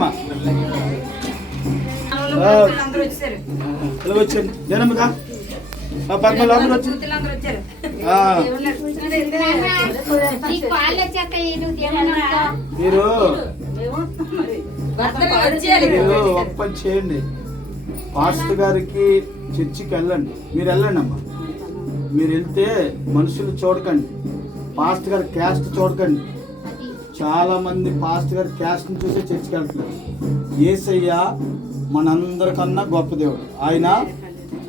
అమ్మా వచ్చాను జనమ్మగా పద్మలు అందరూ వచ్చి మీరు ఒక పని చేయండి, పాస్టర్ గారికి చర్చికి వెళ్ళండి. మీరు వెళ్ళండి అమ్మా. మీరు వెళ్తే మనుషులు చూడకండి, పాస్టర్ గారి క్యాస్ట్ చూడకండి. చాలా మంది పాస్టర్ గారి క్యాస్ట్ని చూసే చర్చికి వెళ్తున్నారు. యేసయ్య మనందరికన్నా గొప్ప దేవుడు. ఆయన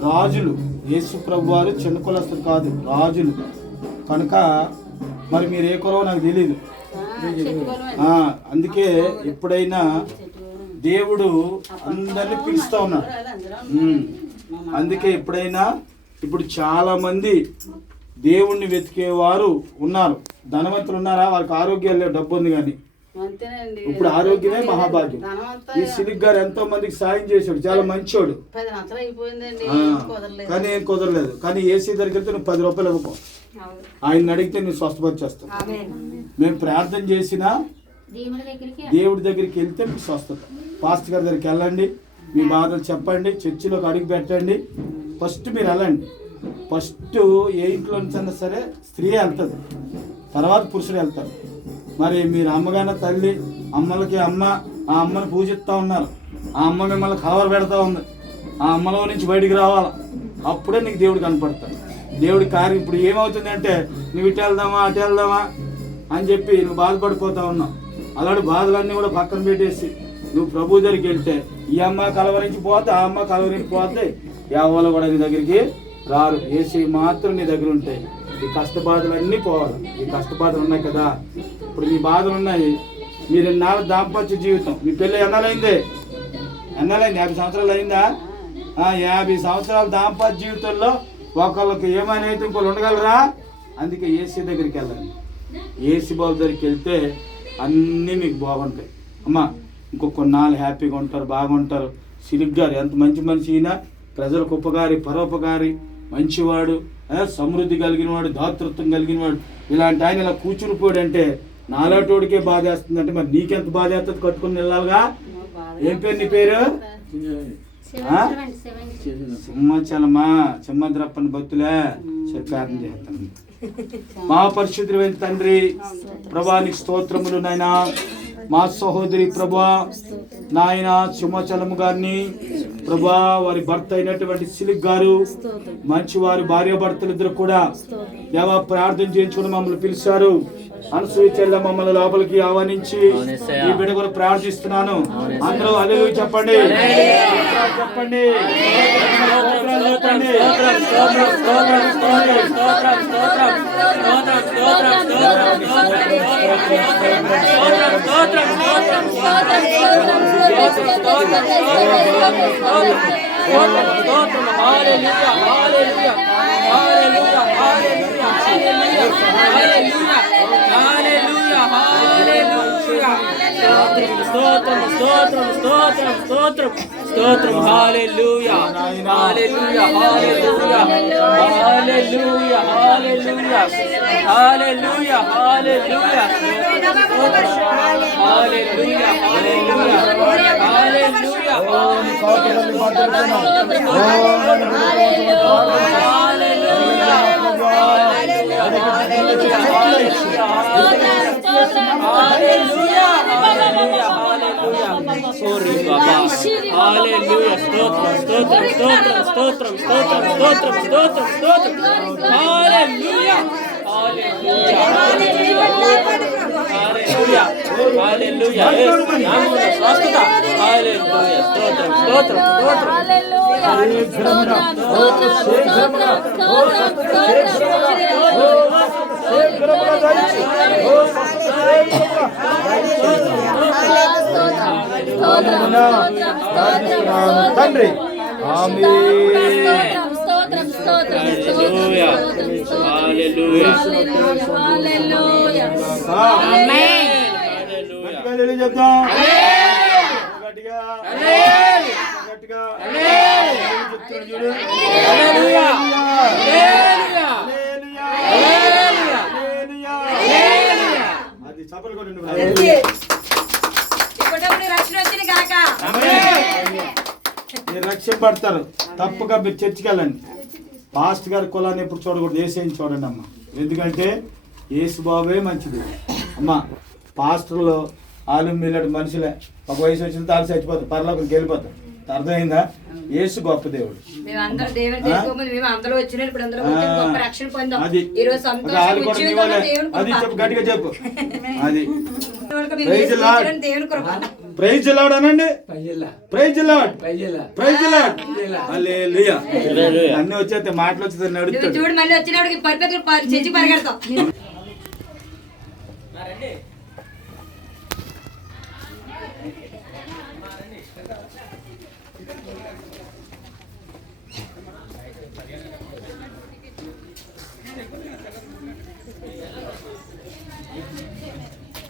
రాజులు, యేసు ప్రభు వారు చిన్న కులస్తులు కాదు, రాజులు. కనుక మరి మీరు ఏ కులవో నాకు తెలియదు. అందుకే ఎప్పుడైనా దేవుడు అందరిని పిలుస్తూ ఉన్నాడు. అందుకే ఎప్పుడైనా ఇప్పుడు చాలా మంది దేవుణ్ణి వెతికేవారు ఉన్నారు. ధనవంతులు ఉన్నారా? వారికి ఆరోగ్యాలు లేవు, డబ్బు ఉంది కానీ. ఇప్పుడు ఆరోగ్యమే మహాభాగ్యం. ఈ సిలిక్ గారు ఎంతో మందికి సాయం చేశాడు, చాలా మంచోడు. కానీ ఏం కుదరలేదు. కానీ ఏసీ దగ్గరికి వెళ్తే నువ్వు 10 రూపాయలు ఇవ్వకో, ఆయన అడిగితే నువ్వు స్వస్థపరిచేస్తావు. మేము ప్రార్థన చేసినా దేవుడి దగ్గరికి వెళ్తే మీకు స్వస్థత. పాస్టర్ గారి దగ్గరికి వెళ్ళండి, మీ బాధలు చెప్పండి, చర్చిలోకి అడిగి పెట్టండి. ఫస్ట్ మీరు వెళ్ళండి. ఫస్ట్ ఏ ఇంట్లో నుంచైనా సరే స్త్రీ వెళ్తుంది, తర్వాత పురుషుడు వెళ్తాడు. మరి మీరు అమ్మగానే తల్లి, అమ్మలకి అమ్మ, ఆ అమ్మని పూజిస్తూ ఉన్నారు. ఆ అమ్మ మిమ్మల్ని కవర్ పెడతా ఉంది. ఆ అమ్మలో నుంచి బయటికి రావాలా, అప్పుడే నీకు దేవుడు కనపడతాడు. దేవుడి కార్యం ఇప్పుడు ఏమవుతుంది అంటే, నువ్వు ఇటు వెళ్దామా అటు వెళ్దామా అని చెప్పి నువ్వు బాధపడిపోతా ఉన్నావు. అలాంటి బాధలన్నీ కూడా పక్కన పెట్టేసి నువ్వు ప్రభు దగ్గరికి వెళ్తే, ఈ అమ్మ కలవరించి పోతే, ఆ అమ్మ కలవరించి పోతే, ఎవరు కూడా నీ దగ్గరికి రారు. ఏసీ మాత్రం నీ దగ్గర ఉంటాయి. ఈ కష్టబాధలన్నీ పోవాలి. ఈ కష్టబాధలు ఉన్నాయి కదా, ఇప్పుడు మీ బాధలు ఉన్నాయి. మీరు ఎన్నాళ్ళ దాంపత్య జీవితం, మీ పెళ్ళి ఎన్నాళ్ళైంది? 50 సంవత్సరాలు అయిందా? 50 సంవత్సరాల దాంపత్య జీవితంలో ఒకళ్ళకి ఏమైనా అయితే ఇంకోళ్ళు ఉండగలరా? అందుకే ఏసీ దగ్గరికి వెళ్ళండి. ఏసీ బాబు దగ్గరికి వెళ్తే అన్నీ మీకు బాగుంటాయి. అమ్మా ఇంకొక కొన్నాళ్ళు హ్యాపీగా ఉంటారు, బాగుంటారు. సిలిక్ గారు ఎంత మంచి మనిషి, అయినా ప్రజలకు ఉపకారి, పరోపకారి, మంచివాడు, సమృద్ధి కలిగినవాడు, దాతృత్వం కలిగినవాడు. ఇలాంటి ఆయన ఇలా కూర్చుని పోయాడంటే నాలాటోడికే బాధ వేస్తుందంటే మరి నీకెంత బాధ వేస్తుంది? కట్టుకుని వెళ్ళాలిగా. ఏం పేరు నీ పేరు? సింహాచలమా సింహద్రప్పని భక్తులే చెప్పారని చేస్తాను. మహాపరిశుద్ధుడైన తండ్రి ప్రభానికి స్తోత్రములు నాయనా. మా సహోదరి ప్రభా నాయన సింహాచలము గారిని ప్రభా, వారి భర్త అయినటువంటి సిలిక్ గారు, మంచి వారి భార్య భర్తలు ఇద్దరు కూడా దేవా ప్రార్థన చేయించుకుని మమ్మల్ని పిలిచారు. అనుసూచల్ల మమ్మల్ని లోపలికి ఆహ్వానించి ఈ బిడ్డ కూడా ప్రార్థిస్తున్నాను. అందరూ హల్లెలూయా చెప్పండి, చెప్పండి. స్తోత్రం హల్లెలూయా హల్లెలూయా హల్లెలూయా హల్లెలూయా హల్లెలూయా హల్లెలూయా హల్లెలూయా హల్లెలూయా హల్లెలూయా తండ్రి చెప్తాం గట్టిగా గట్టిగా చూడు. అది చపలు కూడా రక్షింపడతారు. తప్పగా మీరు చర్చికి వెళ్ళండి. పాస్టర్ గారి కులాన్ని ఎప్పుడు చూడకూడదు, ఏసైని చూడండి అమ్మ. ఎందుకంటే యేసు బాబే మంచిది అమ్మ. పాస్టర్లు ఆలు మీలాంటి మనుషులే, ఒక వయసు వచ్చిన తాను చచ్చిపోతారు, పరలోకి వెళ్ళిపోతారు. అర్థమైందా? యేసు గొప్ప దేవుడు. అది చెప్పు, గట్టిగా చెప్పు. అది ప్రైజ్ లార్డ్ అనండి. Praise Lord, praise Lord. Hallelujah. అన్ని వచ్చేస్తే మాటలు వచ్చేది నడుస్తాడు.